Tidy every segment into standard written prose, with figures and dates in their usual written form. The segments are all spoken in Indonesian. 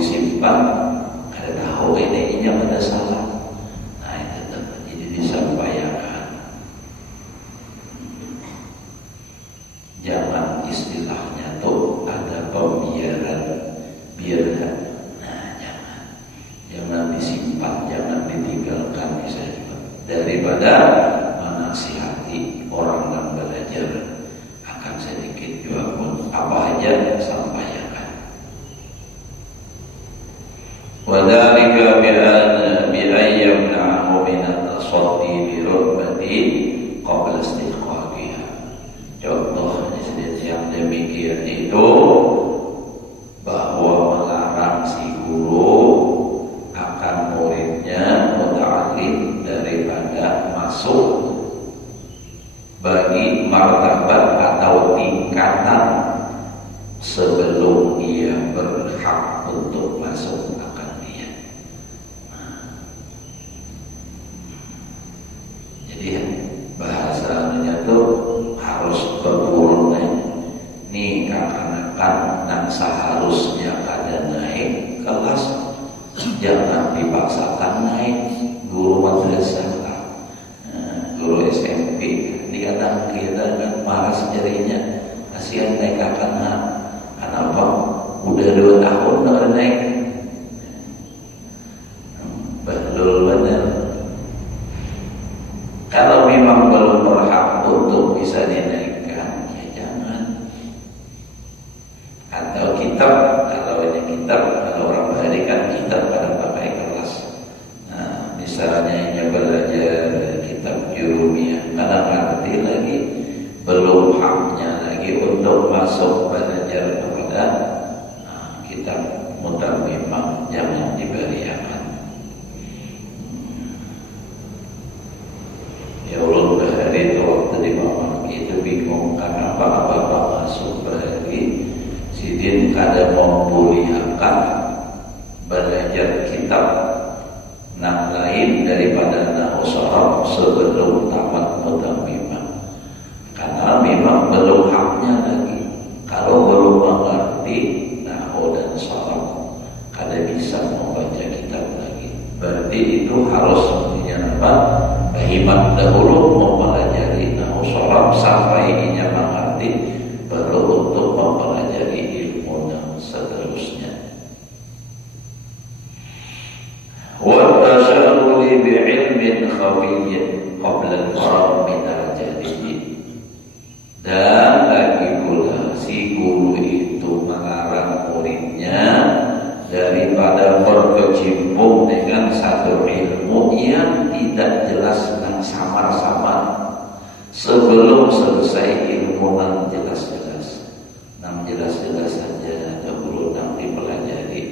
disimpan, kada tahu ini pada salah. Nah itu jadi disampaikan. Jangan istilahnya tuh ada pembiaran, biarkan. Nah jangan disimpan, jangan ditinggalkan misalnya. Daripada menasihati orang yang belajar, akan sedikit juga pun apa aja sampaikan. Wadhalika bi'ayyamna'ahu minat-tasaddi birutbati qabla istiqaqiha. Contoh yang demikian itu bahwa melarang si guru akan muridnya muta'alim daripada masuk bagi martabat atau tingkatan sebelum ia berhak untuk masuk akan dia. Jadi bahasanya tuh harus berurut nih akan dan seharusnya kada naik kelas, jangan dipaksakan naik. Guru madrasah, guru SMP dikadang-kadang kan malas jadinya, kasihan naik akan kenapa udah 2 tahun udah naik, betul benar. Kalau memang belum berhak untuk bisa dinaikkan, ya jangan. Atau kitab, kalau ini kitab, kalau orang berikan kitab pada pakai kelas. Nah, misalnya ini belajar kitab Jurumiyah, kadang ngerti lagi, belum haknya lagi untuk masuk belajar kepada kitab Mutammimah, jangan diberiakan. Ya Allah, hari itu waktu di bawah itu bingung karena apa-apa masuk lagi. Sidin kada membuliakan belajar kitab nak lain daripada nahu sharaf sebelum tamat Mutammimah, karena memang belum haknya lagi. Kalau belum mengerti nahu dan sharaf, kada bisa membaca kitab lagi. Berarti itu harus berhimat dahulu mempelajari nahu sharaf sampai ia mengerti, baru untuk mempelajari ilmu yang seterusnya. Wa tasyarruli bi'ilmin khafiyyin qabla al-faragh min al-jadid. Dan lagi pula si guru itu melarang muridnya daripada berkecimpung dengan satu ilmu yang tidak jelas dan samar-samar sebelum selesai ilmu yang jelas-jelas. Yang jelas-jelas saja dahulu yang dipelajari,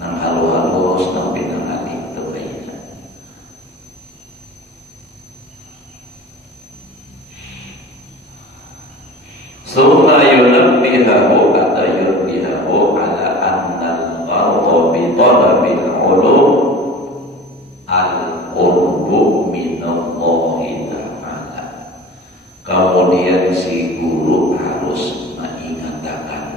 yang halus-halus tapi yang adik terbaiknya. Summa yunabbihahu kata yunabbihahu ala annal gharda bi talabil ulum al-qurbu minallahi ta'ala. Kemudian si guru harus mengingatkan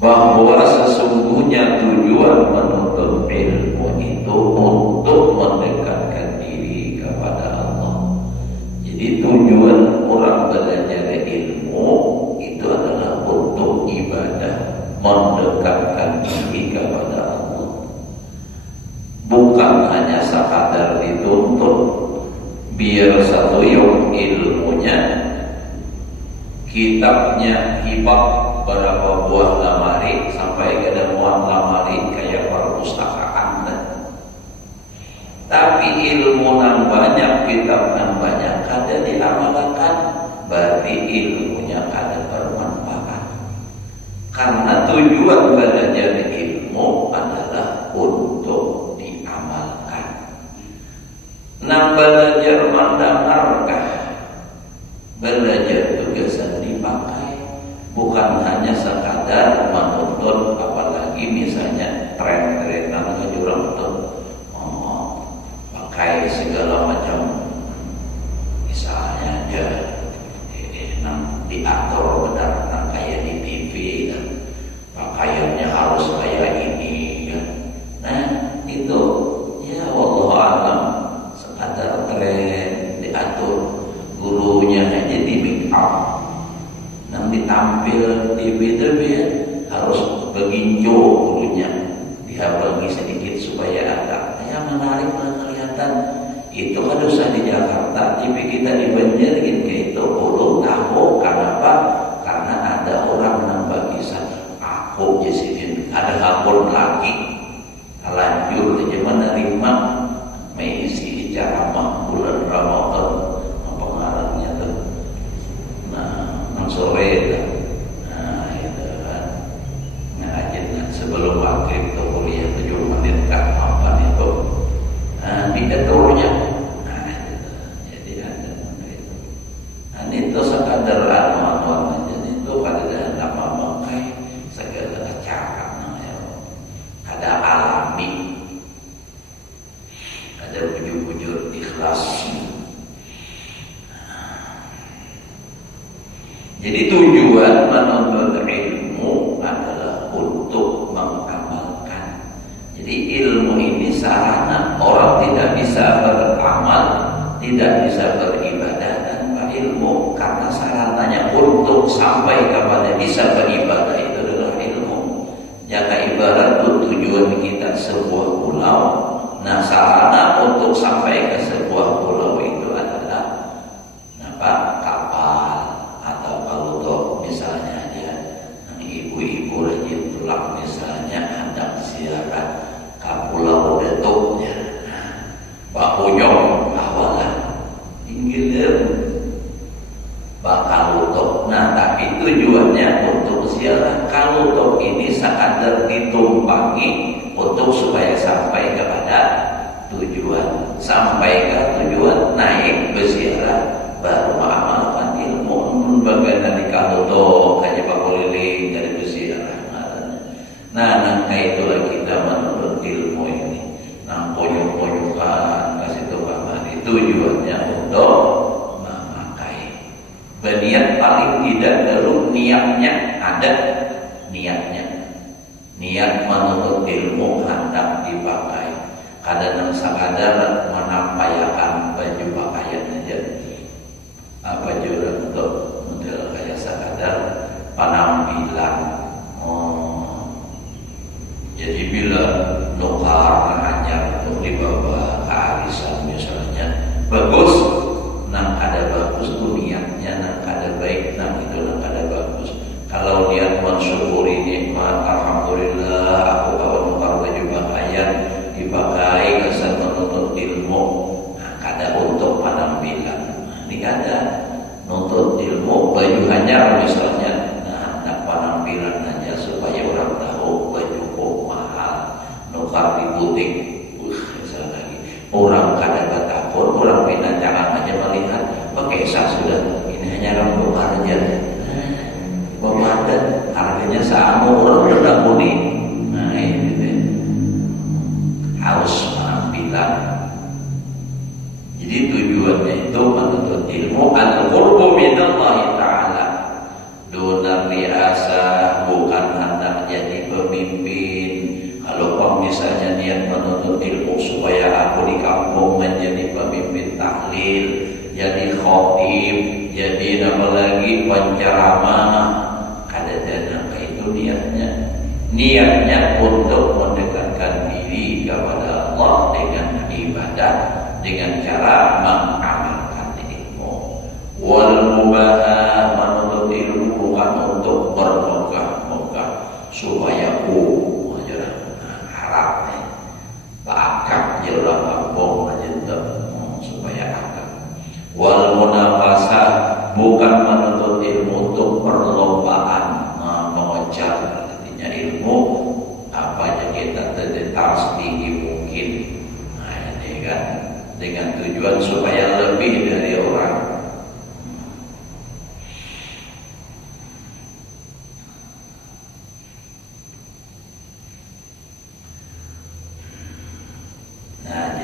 bahwa sesungguhnya tujuan menuntut ilmu itu untuk mendekatkan diri kepada Allah. Jadi tujuan orang belajar ilmu itu adalah untuk ibadah, mendekatkan diri kepada Allah. Bukan hanya sekadar dituntut biar satu yang ilmunya, kitabnya hibah berapa buah lamari sampai ke muat lamari kayak perpustakaan. Tapi ilmu yang banyak, kitab yang banyak kada diamalkan, berarti ilmunya kada bermanfaat. Karena tujuan belajar ilmu adalah untuk diamalkan. Nah, belajar mendengarkah? Belajar tugasan dipakai, bukan hanya sekadar menuntut, apalagi misalnya tren-trenan ke jurang tuh pakai segala macam, misalnya aja diatur benar kayak di TV dan pakaiannya bertinju gurunya, dihalangi sedikit supaya agak menarik kelihatan. Itu kan usah di Jakarta, tapi kita di Banjar gitu belum tahu. Kenapa? Karena ada orang nambah kisah aku jadi ada hakun lagi lanjut aja menerima mengisi ceramah bulan Ramadan apa ngarannya tuh. Nah, sore itu kan ngajin sebelum maghrib tuh kuliah 7 menit kan apa itu diaturnya. Jadi ada itu. Dan itu sekadar anu-anuan aja itu kada nama memakai segala cara ada alami, ada bujur-bujur ikhlas. Jadi tujuan menuntut ilmu adalah untuk mengamalkan. Jadi ilmu ini sarana. Orang tidak bisa beramal, tidak bisa beribadah tanpa ilmu, karena sarananya untuk sampai kepada bisa beribadah itu adalah ilmu. Jika ibarat tujuan kita sebuah pulau, nah sarana untuk sampai ke sebuah pulau itu adalah kapal atau baluto misalnya aja. Ibu-ibu rajin pulang misalnya hendak ziarah ke pulau Detuk ya. Pak Punyong awalan tinggal bakal utuh. Nah, tapi tujuannya untuk ziarah. Kalau utuh ini sekadar ditumpangi untuk supaya sampai kepada tujuan. Sampai ke tujuan naik berziarah baru mengamalkan ilmu. Bagaimana di kalau hanya pakuliling dari berziarah. Nah, nangka itulah kita menurut ilmu ini. Nah, poyok-poyokan kasih tumpahan itu tujuannya untuk berniat paling tidak dulu niatnya ada niat menuntut ilmu hendak dipakai. Kadang sekadar menampaikan baju pakaian aja apa juga untuk model kayak sekadar penampilan. Jadi bila lokal hanya untuk dibawa ke arisan misalnya bagus. Nang ada bagus tuh niatnya, nang ada baik, nang itu nang ada bagus. Kalau niat mensyukuri nikmat, alhamdulillah aku kawan baru baju pakaian dipakai kesan menuntut ilmu. Nah, kada untuk penampilan. Ini kada nuntut ilmu baju hanya misalnya, nah ada penampilan hanya supaya orang tahu baju kok mahal, nukar di butik. Misalnya lagi orang kada batapun, orang pindah jangan hanya melihat pakai sudah ini hanya rambut aja. Pemadat harganya sama orang udah kuning. Nah ini harus penampilan. Jadi tujuannya itu menuntut ilmu al-qurbu minallahi ta'ala. Duna riasa, bukan hendak jadi pemimpin. Kalau misalnya niat menuntut ilmu supaya aku di kampung menjadi pemimpin tahlil, jadi khatib, jadi apa lagi penceramah, kadang-kadang itu niatnya untuk mendekatkan diri kepada Allah dengan ibadah, dengan cara mengamalkan ilmu. Wal mubah, menuntut ilmu bukan untuk bermegah-megah supaya harap bakak jelang kampung aja supaya akak. Wal munafasah, bukan menuntut ilmu untuk perlombaan mengejar. Artinya ilmu apa yang kita terdetak setinggi mungkin. Nah ini kan dengan tujuan supaya lebih dari orang.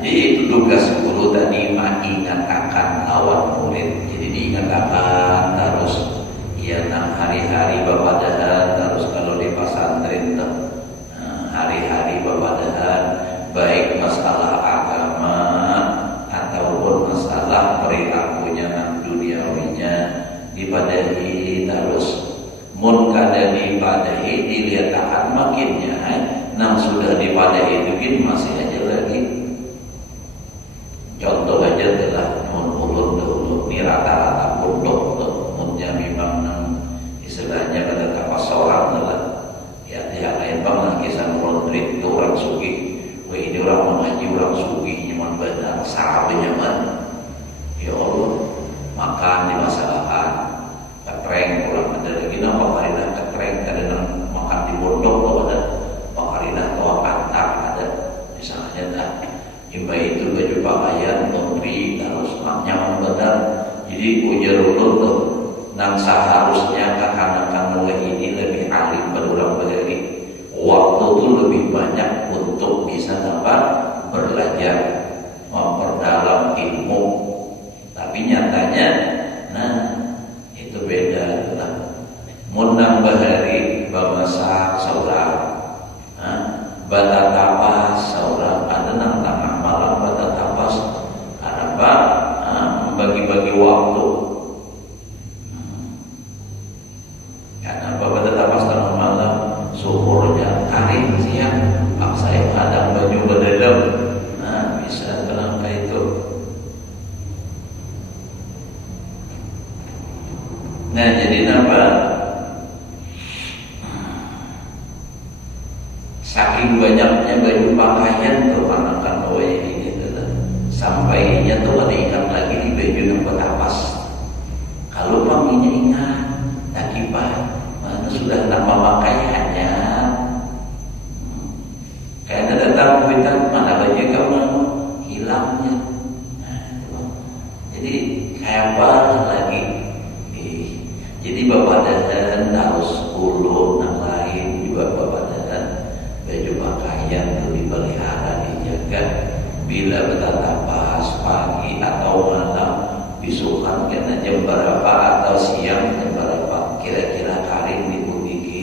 Jadi tugas guru tadi mengingatkan lawan murid. Jadi diingatkan terus. Ya hari-hari babadahan terus kalau di pesantren hari-hari babadahan baik masalah agama ataupun masalah perilakunya dan duniawinya dipadahi terus. Mun kada dipadahi dilihat keadaan makinnya nang sudah dipadai itu masih aja lagi. Contoh aja telah ulun dulu ini rata-rata pondok umumnya memang nang istilahnya kata tapas seorang telah ya tiap lain bang lagi sang laundry itu orang sugih. Wah ini orang mengaji orang sugih nyaman benar sahabat nyaman. Ya Allah makan di masalahkan ketreng orang ada lagi nama pakarina ketreng ada makan di pondok tuh ada pakarina atau antar ada misalnya dah imba itu baju pakaian laundry harus nyaman benar. Jadi ujar ulun tuh nang seharusnya kakak-kakak ini lebih ahli berulang berdiri waktu itu lebih banyak untuk bisa dapat belajar memperdalam ilmu, tapi nyatanya nah itu beda lah. Munang bahari bamasak seorang bata tapas seorang ada nang tengah malam bata tapas apa membagi-bagi waktu. Karena pada tapas tengah malam syukurnya karing siang paksa yang ada baju berdedam bisa kenapa itu. Nah jadi apa saking banyaknya baju pakaian tuh anak-anak bawa ini gitu sampainya tuh ada ingat lagi di baju yang bertapas. Kalau panginya ingat lagi pak mana sudah nama pakaiannya karena datang kita mana baju kamu hilangnya. Jadi kayak apa lagi jadi bapak dan harus ulun yang lain juga bapak dan baju pakaian itu dipelihara dijaga bila bertatapas pagi atau malam bisukan kena jam berapa atau siang jam berapa kira-kira karing diputiki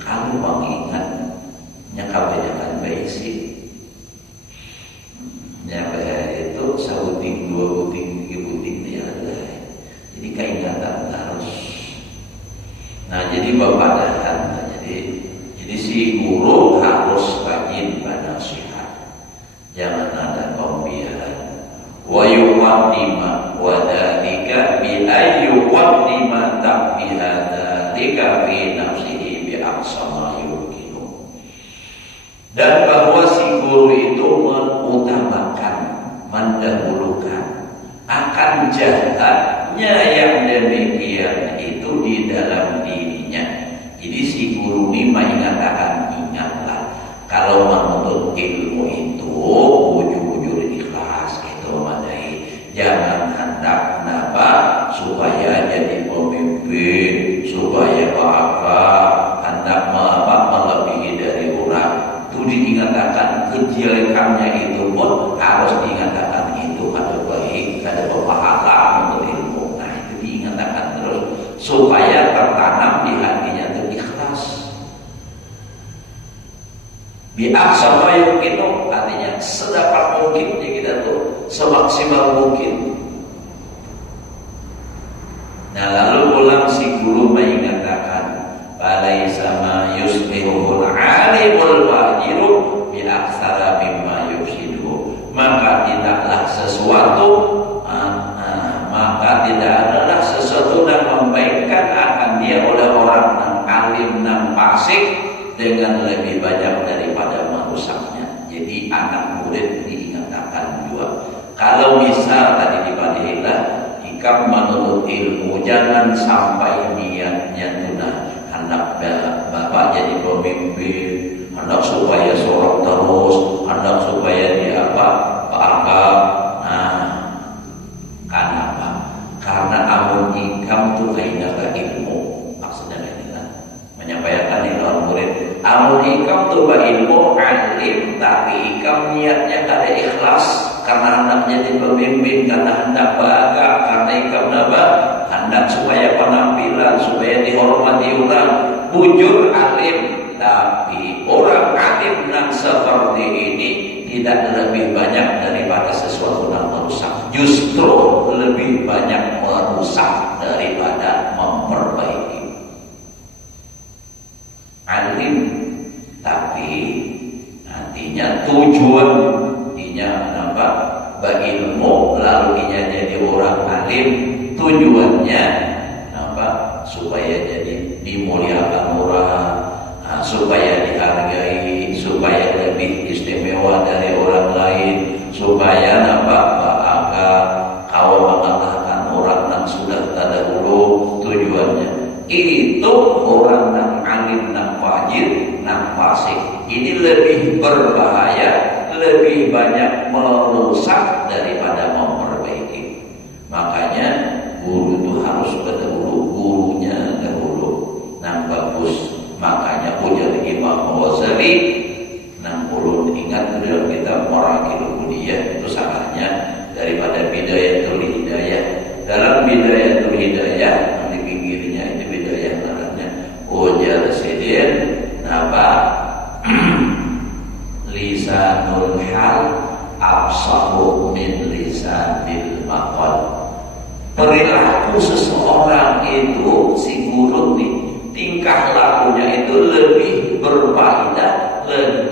kamu mengingat nyakabanyakan baik sih nyampe itu sabuting dua buting tiga buting dia ada jadi keingatan harus. Nah jadi bapak dan jadi si guru harus rajin bernasihat jangan ada pembiaran wa yuqaddima wa dzalika bi ayyuqaddima ta'biha dzalika fi nafsihi bi aqsa ma yumkinu. Dan bahwa si guru itu mengutamakan mendahulukan akan jahatnya yang demikian itu di dalam dirinya. Jadi si guru ini mengatakan ingatlah kalau menuntut ilmu itu bujur-bujur ikhlas itu madai. Jangan hendak napa supaya jadi pemimpin, supaya apa hendak melebihi dari orang. Itu diingatkan kejelekannya itu pun harus diingatkan itu ada baik, ada berpahala untuk ilmu. Nah itu diingatkan terus supaya tertanam di hatinya itu ikhlas. Biasa bayuk itu artinya sedapat mungkin kita tuh semaksimal mungkin. Nah lalu pulang si guru mengatakan balaisa ma yusbihul alimul fajiru bi aksara mimma yufsidu. Maka tidaklah sesuatu maka tidak adalah sesuatu yang membaikkan akan dia oleh orang yang alim dan fasik dengan lebih banyak daripada merusaknya. Jadi anak murid diingatkan juga. Kalau misal tadi dibandinglah jika menuntut ilmu jangan sampai niatnya tunah hendak bapak jadi pemimpin, hendak supaya sorok terus, hendak supaya dia anggap. Nah, kenapa? Karena amun ikam tu kaidah ilmu. Maksudnya inilah menyampaikan ilmu murid. Amun ikam tu ilmu alim tapi ikam niatnya tak ada ikhlas karena hendak jadi pemimpin, karena hendak bangga, karena ikam hendak supaya penampilan, supaya dihormati orang, bujur alim. Tapi orang alim yang seperti ini tidak lebih banyak daripada sesuatu yang merusak, justru lebih banyak merusak daripada memperbaiki. Alim inya tujuan inya apa berilmu lalu inya jadi orang alim tujuannya apa supaya jadi dimuliakan orang, supaya dihargai, supaya lebih istimewa dari orang lain, supaya apa bangga kau mengalahkan orang yang sudah terdahulu. Tujuannya itu orang yang alim, yang fajir, yang fasik ini lebih berbahaya, lebih banyak merusak daripada memperbaiki. Makanya guru itu harus berdahulu, gurunya dahulu yang bagus. Makanya ujar Imam Ghazali nang ulun ingat dalam kitab Marakil Budiyah itu salahnya daripada Bidayatul Hidayah. Dalam Bidayatul Hidayah di pinggirnya itu Bidayah namanya ujar Sidin apa lisanul hal absahu min lisanil maqal. Perilaku seseorang itu si guru nih, tingkah lakunya itu lebih berfaedah,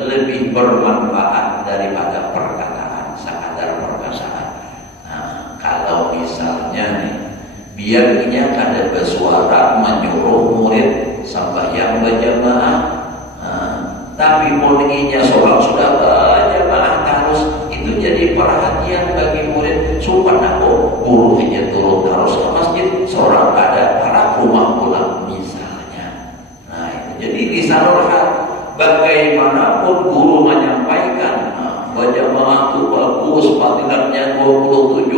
lebih bermanfaat daripada perkataan, sekadar perkataan. Nah, kalau misalnya nih, biarnya kada bersuara menyuruh murid sembahyang berjamaah, tapi mulainya sholat sudah berjamaah terus, itu jadi perhatian bagi murid. Supaya guru hanya turun terus ke masjid, seorang ada para rumah pulang misalnya. Nah itu jadi lisanul hal. Bagaimanapun guru menyampaikan berjamaah itu bagus, fadilatnya 27,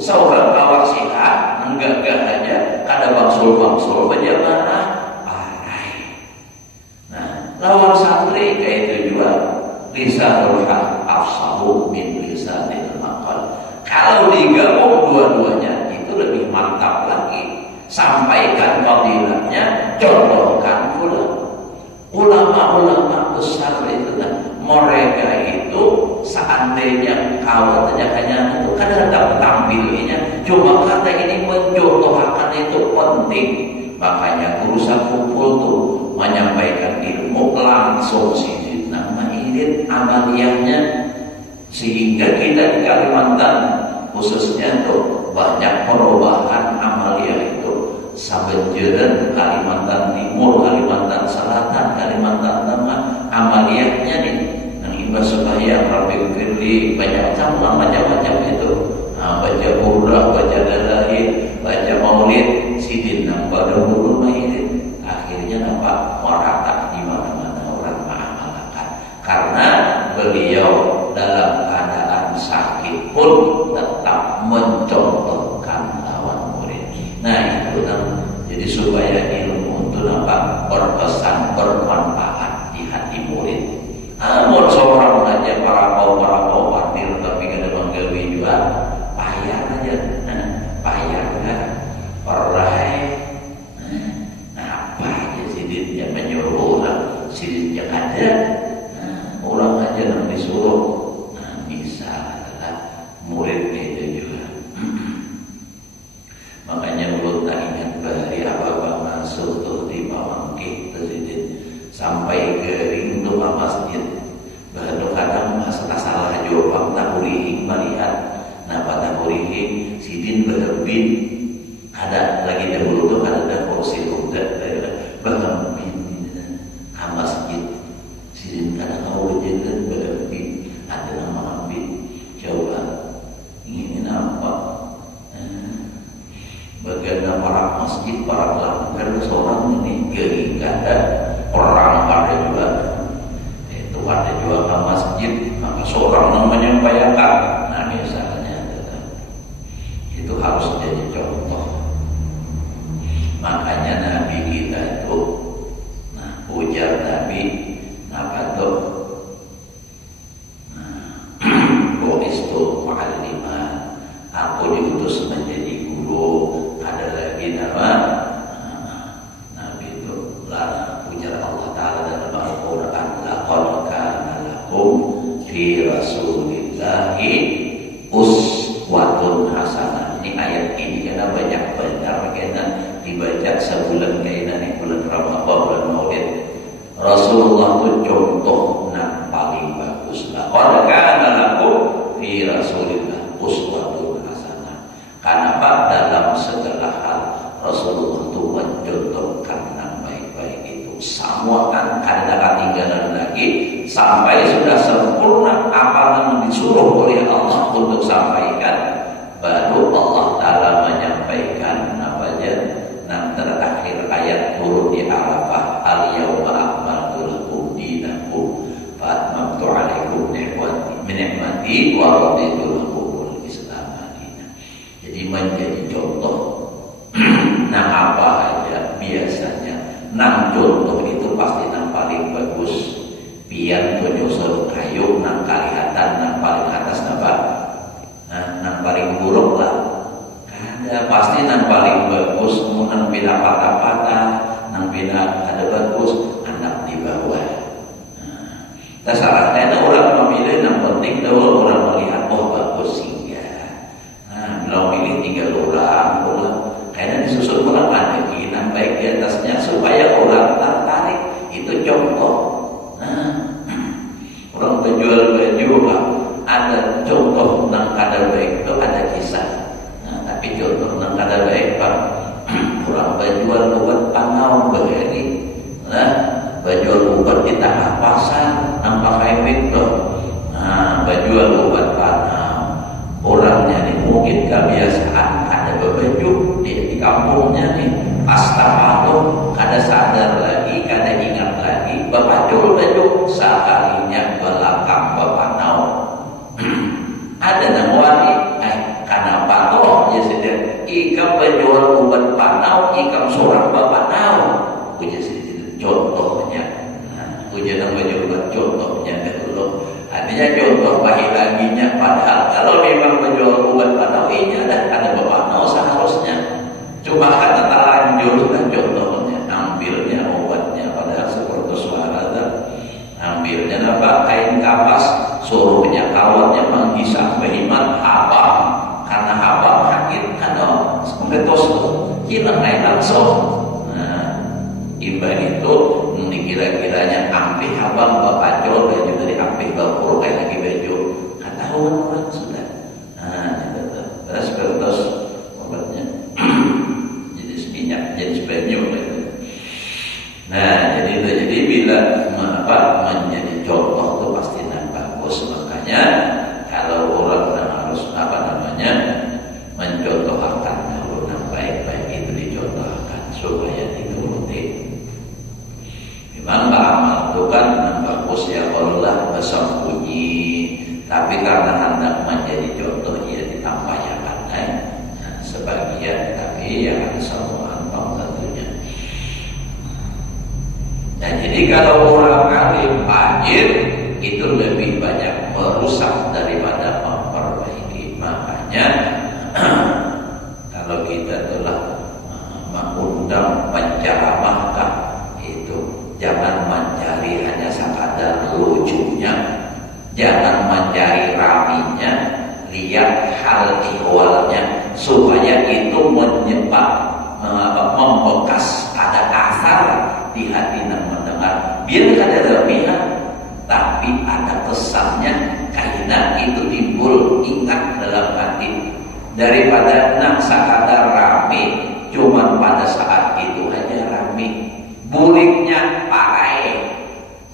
seorang awasihat enggak aja kada bangsul berjamaah parai. Nah lawan santri kayak itu juga lisanul hal afsahu min lisanil maqal. Kalau digabung dua-duanya itu lebih mantap lagi. Sampaikan fadilatnya, contohkan pula. Ulama-ulama besar itu mereka itu seandainya kawannya hanya itu kadang tampilnya, cuma karena ini mencontohkan itu penting. Makanya guru kumpul tuh menyampaikan ilmu langsung sih nama irit amaliyahnya, sehingga kita di Kalimantan khususnya tuh banyak perubahan amaliyah itu. Sabenjeureun Kalimantan Timur, Kalimantan Selatan, Kalimantan Tengah amaliyahnya nih yang ibadah sembahyang Rabbil Firli banyak macam itu. Baca burdah, baca dalail, baca maulid, sidin nang baru guru mahirin. Akhirnya nampak merata di mana-mana orang mengamalkan. Karena beliau dalam keadaan sakit pun tetap mencontohkan lawan murid. Nah itu jadi supaya ilmu itu nampak berpesan, bermanfaat di hati murid. Namun seorang aja para partir tapi kada menggawi juga payah aja, payah kan, perai. Apa aja sidinnya menyuruh lah, sidinnya ada. Orang aja yang disuruh, bisa adalah muridnya itu juga. Makanya belum tak ingat bahari apa-apa masuk tuh di pamangkih tersidin sampai kering tuh masjid. Bahkan kadang masalah jawab tak boleh melihat. Nah pada boleh sidin berbin ada lagi dahulu tuh ada kursi udah berbin masjid. Sidin kadang mau berjalan berbin ada nama ambin. Coba ini apa? Bagaimana para masjid, para pelanggar seorang ini gak ada orang pada juga itu ada juga ke masjid maka seorang yang menyampaikan. Nah misalnya itu harus jadi contoh. Makanya Nabi kita itu ujar Nabi apa tuh Bu'istu mu'alliman, aku diutus menjadi guru. Ada lagi nama Nabi itu ujar Allah Ta'ala dalam Al-Quran, laqad kana lakum fi rasulillahi uswatun hasanah. Ini ayat ini karena banyak benar kena dibaca sebulan kena bulan Ramadhan, bulan Maulid. Rasulullah itu contoh yang paling bagus sampai sudah sempurna apa yang disuruh oleh Allah untuk sampaikan, baru Allah Ta'ala menyampaikan terakhir ayat turun di Arafah, al-yawma akmaltu lakum dinakum wa atmamtu alaikum ni'mati wa raditu lakumul Islam madinah. Jadi menjadi contoh. Nah, apa aja biasanya nang contoh itu pasti nang paling bagus. Biar penyusul kayu nang kalihatan nang paling atas nang paling buruk lah. Ada pasti nang paling bagus, nang bina patah-patah, nang bina ada bagus, anak di bawah. Syaratnya orang memilih yang penting dahulu orang melihat bagus singgah. Kalau milih 3 orang, kayaknya disusun orang ada keinginan baik di atasnya supaya orang tertarik. Itu contoh. Orang penjual baju ada contoh nang kadar baik itu ada kisah. Tapi contoh nang kadar baik Pak, orang penjual obat panau begini, penjual obat di tengah pasar nang pakai mikro, penjual obat panau orangnya nih mungkin kebiasaan ada baju di kampungnya nih pas tapato kada sadar lagi, kada ingat lagi bapak jual baju sekalinya belakang bapak nau ada nang wali karena pato ya sedang ikam penjual obat panau ikam seorang bapak nau punya sedikit contohnya punya nang penjual contohnya dulu artinya contoh pahilaginya padahal kalau memang penjual obat panau ini ada bapak nau seharusnya cuma kata terlanjur dan contohnya ambilnya obatnya padahal seperti suara ambilnya kain kapas suruhnya kawannya menghisap behimat habang karena habang hakit karena semetos hilang naik langsung. Imbang itu dikira-kiranya ambil habang bapak jual baju dari ambil bapak kayak lagi baju ketahuan orang sudah. Terus obatnya jadi minyak jadi banyu. Jadi bila menjadi contoh itu pasti bagus. Makanya kalau orang harus mencontohkan orang baik-baik itu dicontohkan supaya dituruti. Memang amal itu kan bagus ya Allah bersembunyi, tapi karena hendak menjadi contoh ia ditampakkan sebagian, tapi yang ada semua tentunya. Dan jadi kalau orang alim fajir itu lebih banyak merusak daripada memperbaiki. Makanya kalau kita telah mengundang penceramah itu jangan mencari hanya sekadar lucunya, jangan mencari raminya, lihat hal ihwalnya supaya itu membekas ada asar di hati yang mendengar. Biar ada ramihan tapi ada pesannya karena itu timbul ingat dalam hati daripada nang sakadar rame cuma pada saat itu aja rame buliknya pakai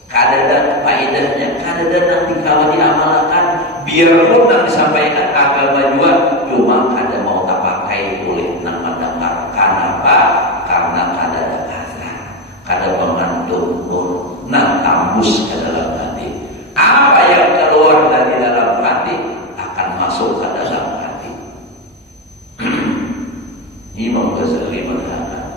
kadang faedahnya kadang nang dikawal diamalkan biarpun nang disampaikan agama juga cuma kada mau tak pakai boleh nang mendengar. Kenapa? Karena kada ada kasar kada mengandung nur nang tambus ke dalam hati. Apa yang keluar dari dalam hati akan masuk ke dalam hati. Imam Ghazali mengatakan,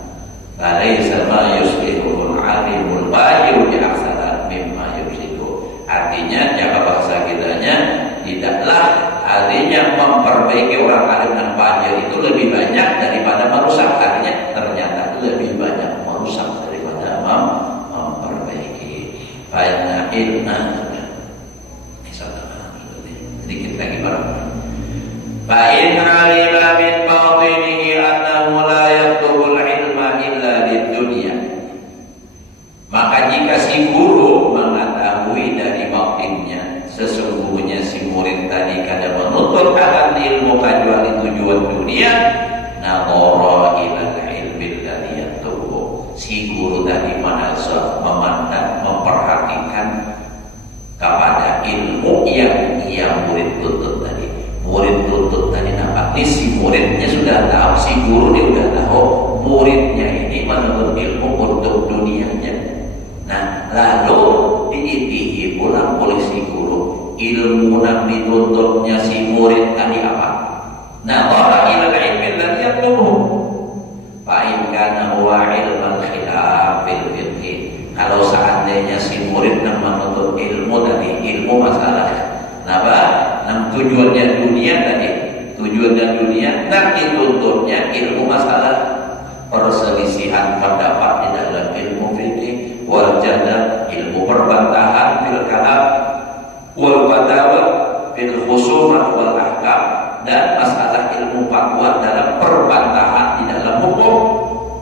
"Laisa ma yuslihul alimul badiu bi ahsana mimma yufsidu." Artinya, jika bahasa kitanya, tidaklah artinya memperbaiki orang alim dan badiu itu lebih banyak daripada merusak. Artinya ternyata lebih banyak merusak daripada memperbaiki. Banyak ilmu. Sedikit lagi barang. Fa'in alima min batinihi annahu la yatlubul ilma illa lidunya. Maka jika si guru mengetahui dari batinnya sesungguhnya si murid tadi kada menuntut akan ilmu kecuali tujuan dunia, nadhara ila ilmi alladhi yatlubu. Si guru tadi memandang memperhatikan si guru ini udah tahu muridnya ini menuntut ilmu untuk dunianya. Nah, lalu diintihi pulang oleh si guru, ilmu yang dituntutnya si murid tadi apa? Nah, orang ilmu alladhi yatlubuhu fa in kana huwa ilmal khilaf fil fiqh. Kalau seandainya si murid yang menuntut ilmu tadi, ilmu masalah tujuannya dunia tadi, tujuannya dunia, dan dituntutnya ilmu masalah perselisihan pendapat di dalam ilmu fikih, wal jadal, ilmu perbantahan fil kalam, wal fatawa fil khusumah wal ahkam, dan masalah ilmu fatwa dalam perbantahan di dalam hukum.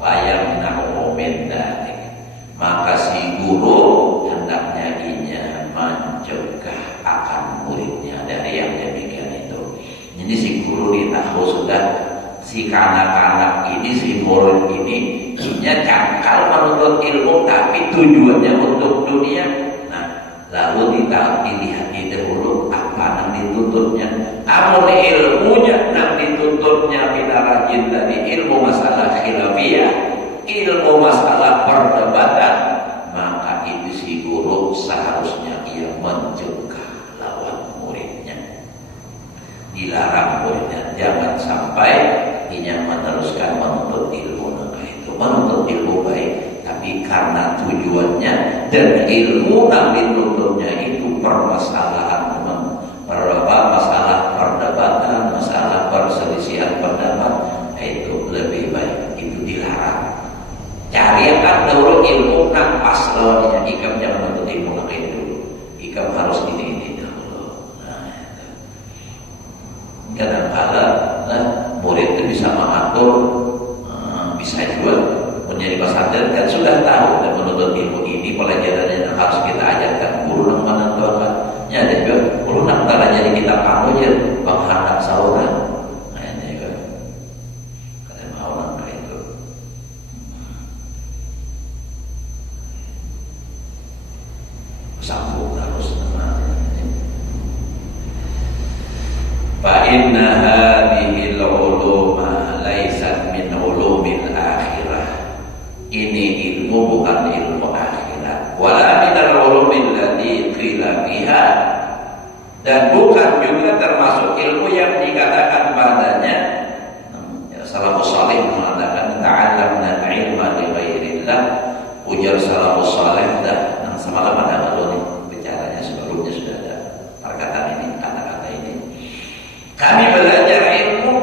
Bayang na'u min dzalik. Maka si guru hendaknya inya mencegah akan muridnya dari yang demikian itu. Jadi si guru ditahu sudah si kanak-kanak ini, si murid ini inya cangkal menuntut ilmu tapi tujuannya untuk dunia. Nah, lalu dilihat dahulu apa yang dituntutnya. Amun ilmunya yang dituntutnya bila rajin tadi ilmu masalah khilafiyah, ilmu masalah perdebatan, maka itu si guru seharusnya ia mencegah lawan muridnya, dilarang muridnya jangan sampai ia meneruskan menuntut ilmu. Maka itu menuntut ilmu baik, tapi karena tujuannya dan ilmu yang dituntutnya itu permasalahan, masalah perdebatan, masalah perselisihan pendapat, itu lebih baik itu dilarang. Cari akan dahulu ilmu nang pas lawannya. Ikam jangan menuntut ilmu nang dulu. Ikam harus ini dahulu. Nah, kadang-kala murid itu bisa mengatur, bisa juga menjadi pesantren kan sudah tahu dan menuntut ilmu ini pelajarannya harus kita ajarkan. Guru nang menentukan. Ya ada juga guru nang tara jadi kita kamu aja pengharap sauran. Sambung terus fa inna hadhil uluma laysat min ulumil akhirah. Ini ilmu bukan ilmu akhirat, wala minal ulumil lati qila biha, dan bukan juga termasuk ilmu yang dikatakan padanya salafus salih mengatakan ta'allamna al-ilma li ghairillah. Ujar salafus salih dah semalam ada baru nih bicaranya, sebelumnya sudah ada perkataan ini, kata-kata ini. Kami belajar ilmu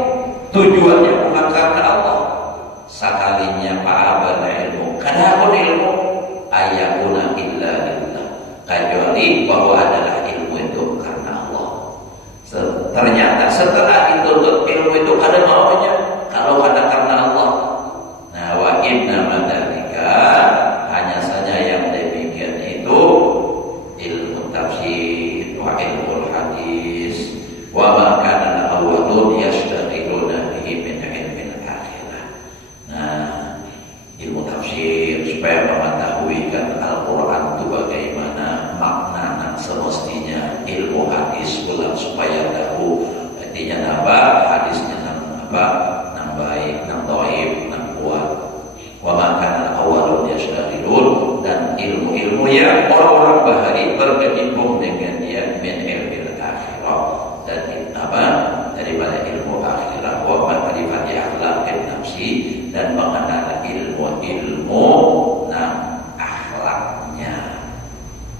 tujuannya bukan karena Allah. Sekalinya pa'abana ilmu, kadapun ilmu ayakuna illa lillah, kecuali bahwa adalah ilmu itu karena Allah. Ternyata setelah dituntut ilmu itu kada maunya kalau kada karena Allah. Nah, wa inna madalika, hanya saja yang demikian itu ilmu tafsir wa ilmu hadis wa ma kana awwalun yashtagiluna bihi min ilmi akhirah. Nah, ilmu tafsir supaya mengetahui kan Al-Quran itu bagaimana makna semestinya, ilmu hadis pula supaya tahu artinya apa, hadisnya apa, nang baik, nang dhaif, nang kuat. Wa ma kana awwalun yashtagilun, dan ilmu-ilmu yang orang-orang bahari berkecimpung dengan dia min ilmi akhirah, dan apa daripada ilmu akhirah. Wa ma'rifati akhlaqin nafsi, dan mengenal ilmu nah akhlaknya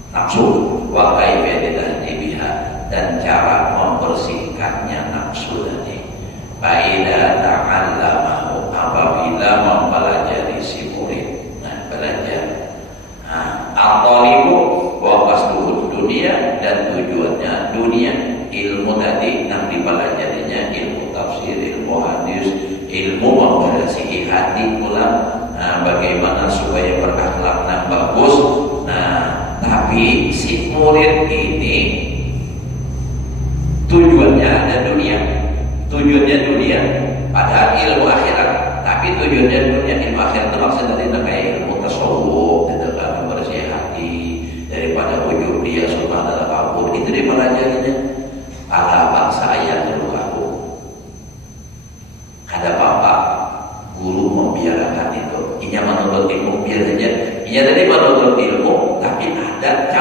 nafsu, wa kaifiyyati biha, dan cara membersihkannya nafsu tadi. Faida ta'allamahu, apabila mempelajari si murid, nah belajar. Al-talibu wa qasduhu dunia, dan tujuannya dunia. Ilmu tadi yang dipelajarinya ilmu tafsir, ilmu hadis, ilmu membersihi hati pula. Nah, bagaimana supaya berakhlaknya bagus. Nah, tapi si murid ini tujuannya ada dunia. Tujuannya dunia, padahal ilmu akhirat. Tapi tujuannya dunia. Ilmu akhirat itu maksud dari namanya ilmu tasawuf, tentang membersih hati daripada ujub dia sunnah dalam kabur. Itu dipelajarinya. Ala bangsa ayat dulu aku. Ada bapak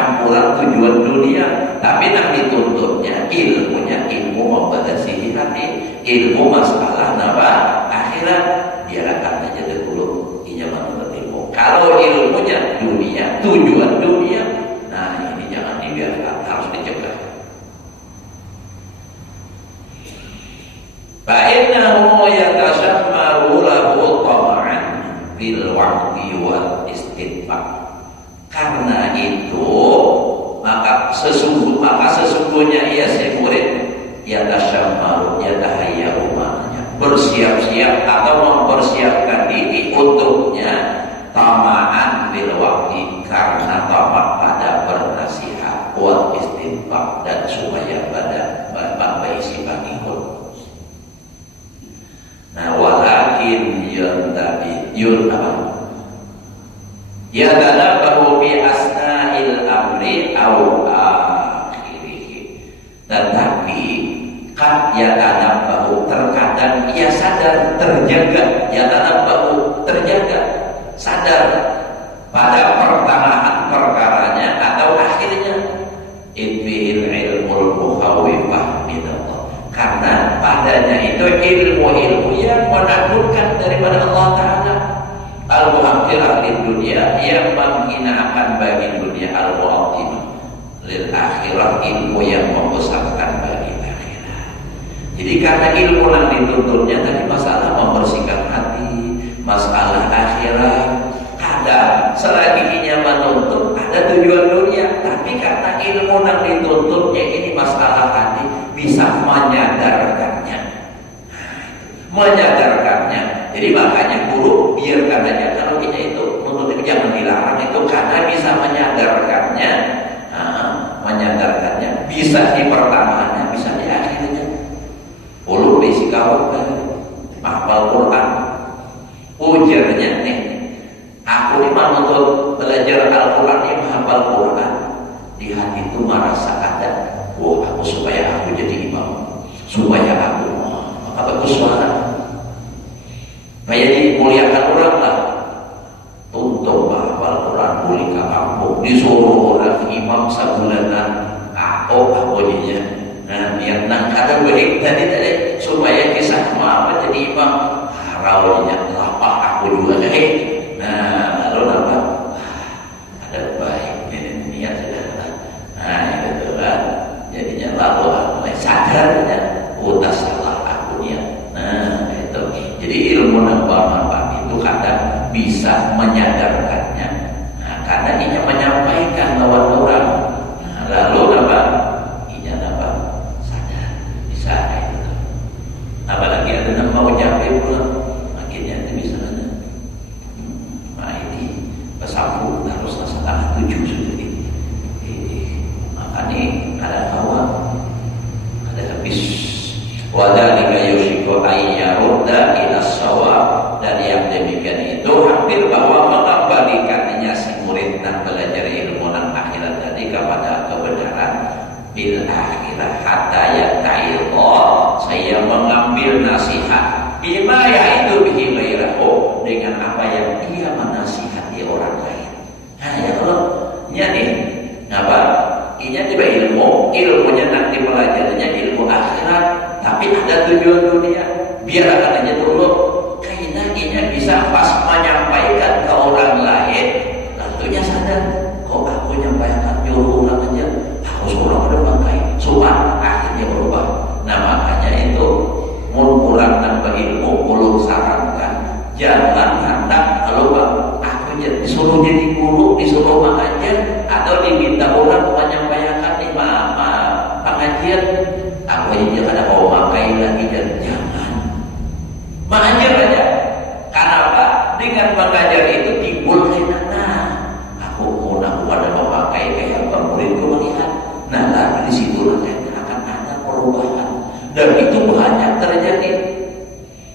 campuran tujuan dunia, tapi nak dituntutnya ilmu membatasi hati, ilmu masalah napa akhirat. Biarkan aja dulu ijaman ilmu. Kalau ilmunya dunia, tujuan dunia, nah ini jangan dibiarkan, harus dicegah. Fa'innahu yatashammaru lahu tama'an bil wa'di wal istidfaq. Karena itu maka sesungguhnya ia si murid yatashammaru yatahayyaru maknanya bersiap-siap atau mempersiapkan diri untuknya tama'an bil wa'di, karena tamak pada bernasihat wal istidfaq, dan supaya pada berisi ikut. Nah, walakin yatanabahu bi asna'il amri aw akhirih. Tetapi kad yatanabahu, terkadang ia sadar, terjaga, yatanabahu terjaga, sadar pada pertengahan perkaranya atau akhirnya, idbil ilmul muhawwifah minallah, karena padanya itu ilmu-ilmu yang menakutkan daripada Allah Ta'ala, al-muhaqqirah lid dunia, yang menghinakan bagi dunia, al-mu'azzimah lil akhirah, ilmu yang membesarkan bagi akhirat. Jadi karena ilmu yang dituntutnya tadi masalah membersihkan hati, masalah akhirat, ada selagi ini menuntut ada tujuan dunia, tapi karena ilmu yang dituntutnya ini masalah hati, bisa menyadarkannya. Jadi makanya guru biarkan aja, kalau kita itu menuntut jangan dilarang itu, karena bisa menyadarkannya, bisa di pertamanya, bisa di akhirnya. Ulu bisi kawat hafal Quran, ujarnya nih, aku ini menuntut belajar Al-Quran, ini menghafal Quran, di hati itu merasa ada, aku supaya aku jadi imam, supaya aku bagus suara, kayak dimuliakan orang lah, untuk menghafal Quran, boleh ke kampung, disuruh orang imam sabulanan, aku jadinya, nah niat nang kada baik tadi supaya kisah apa jadi imam, rawanya lapar aku juga nah lalu apa, ada baik niat sudah, nah itu kan, jadinya lalu mulai sadarnya, udah salah aku niat, nah itu, jadi ilmu nambah itu kadang bisa menyadarkannya, nah karena dia menyampaikan lawan orang, nah, lalu apa, ia dapat sadar, bisa itu, apalagi ada yang mau capek pulang, akhirnya itu bisa saja, nah ini pesambung harus setengah 7 sudah makanya ada kawan, ada habis. Wadhalika yushiku ayyarudda ila shawab, dan yang demikian itu hampir bahwa mengembalikannya si murid dan belajar ilmu dan akhirat tadi kepada kebenaran bil akhirah, hatta yata'illah, saya mengambil nasihat bima yaitu bihi ghairahu, dengan apa yang ia menasihati orang lain. Nah ya Allah, ini apa? Ini tiba ilmunya nanti pelajarinya ilmu akhirat, tapi ada tujuan dunia, biarkan aja dulu, karena ini bisa pas menyampaikan ke orang lain, tentunya sadar, kok aku nyampaikan nyuruh orang aja, aku suruh pada bangkai, soal akhirnya berubah. Nah makanya itu, mun pulang tanpa ilmu, ulun sarankan, jangan hendak kalau aku disuruh jadi guru, disuruh mengajar, atau diminta orang menyampaikan di pengajian, aku ini ada mau pakai lagi, dan jangan mengajar aja. Karena apa? Dengan mengajar itu timbul aku ada memakai kayak muridku melihat, nah di situ akan ada perubahan, dan itu banyak terjadi.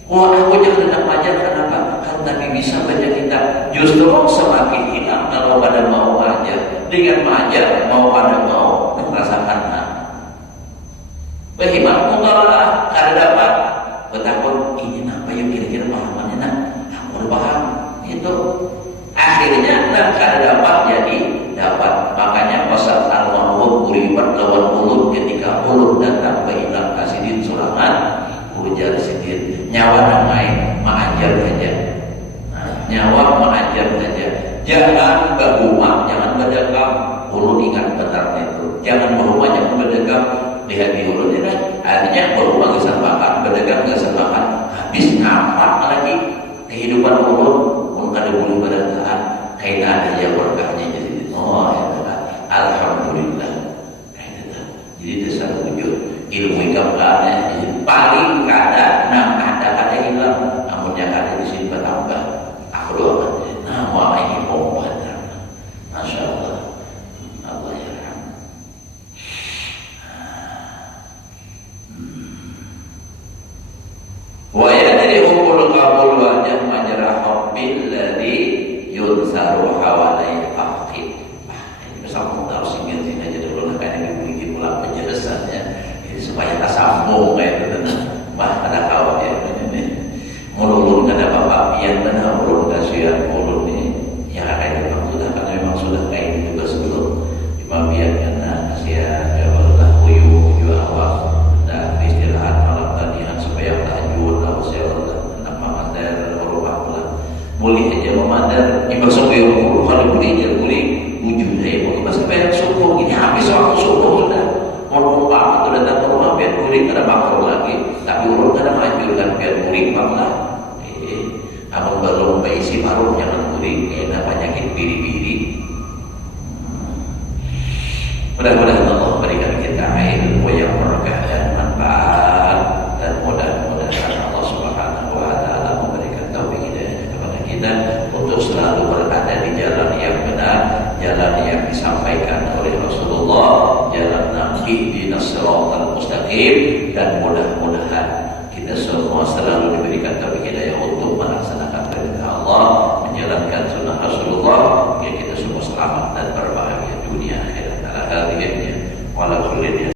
Aku jangan hendak mengajar, kenapa? Karena bisa baca kitab, justru semakin hilang kalau pada mau mengajar. Dengan mengajar mau pada mau merasakan bagaimana mengalalah kada dapat betapun ini apa yang kira-kira pahamannya, aku udah paham itu, akhirnya kada dapat jadi dapat. Makanya lawan ulun ketika ulun datang ke ilang kasidin sorangan ujar sidin nyawa namai mengajar aja. Nyawa mengajar saja. Jangan berhubung, jangan berdagang. Ulun ingat benar itu. Jangan berhubung, jangan berdagang. Lihat di ulun ini, artinya berhubung keserbakan, berdagang keserbakan. Habis nampak lagi kehidupan ulun. Ulun kada boleh berdagang. Kaitan aja berkahnya jadi. Oh ya Allah. Alhamdulillah. Jadi dasar wujud ilmu ikamnya paling kada kada hilang. Namunnya kada disini bertambah. Aku doakan nama ini obat, masya Allah, Allah yarham. Wa yadri hukul qabul wajah majrah hubbil ladzi yunsaru hawalai aqid. Ini bersama harus ingat sini aja dulu nak ada begini pula penjelasannya. Ini supaya tak sambung kayak itu. Bah ada kawan ya ini. Mulun kada bapak pian benar mulun kasihan mulun ni ya ada memang sudah karena memang sudah kayak itu juga sebelum cuma biar karena kasihan ya Allah uyu awak dan istirahat malam tadian supaya tahajud tahu saya Allah nak memadar rumah pula boleh aja memadar imbang sampai rumah kalau boleh je boleh wujud saya boleh pas sampai subuh ini habis waktu subuh sudah mau numpang itu datang ke rumah biar boleh kada bakar lagi tapi urut kada menghancurkan biar boleh lah. Abang belum berisi baru jangan kuring kena penyakit biri-biri. Mudah-mudahan Allah berikan kita ilmu yang berkah dan manfaat dan mudah-mudahan Allah Subhanahu wa taala memberikan taufik hidayah kepada kita untuk selalu berada di jalan yang benar, jalan yang disampaikan oleh Rasulullah, jalan Nabi di Siratal Mustaqim dan mudah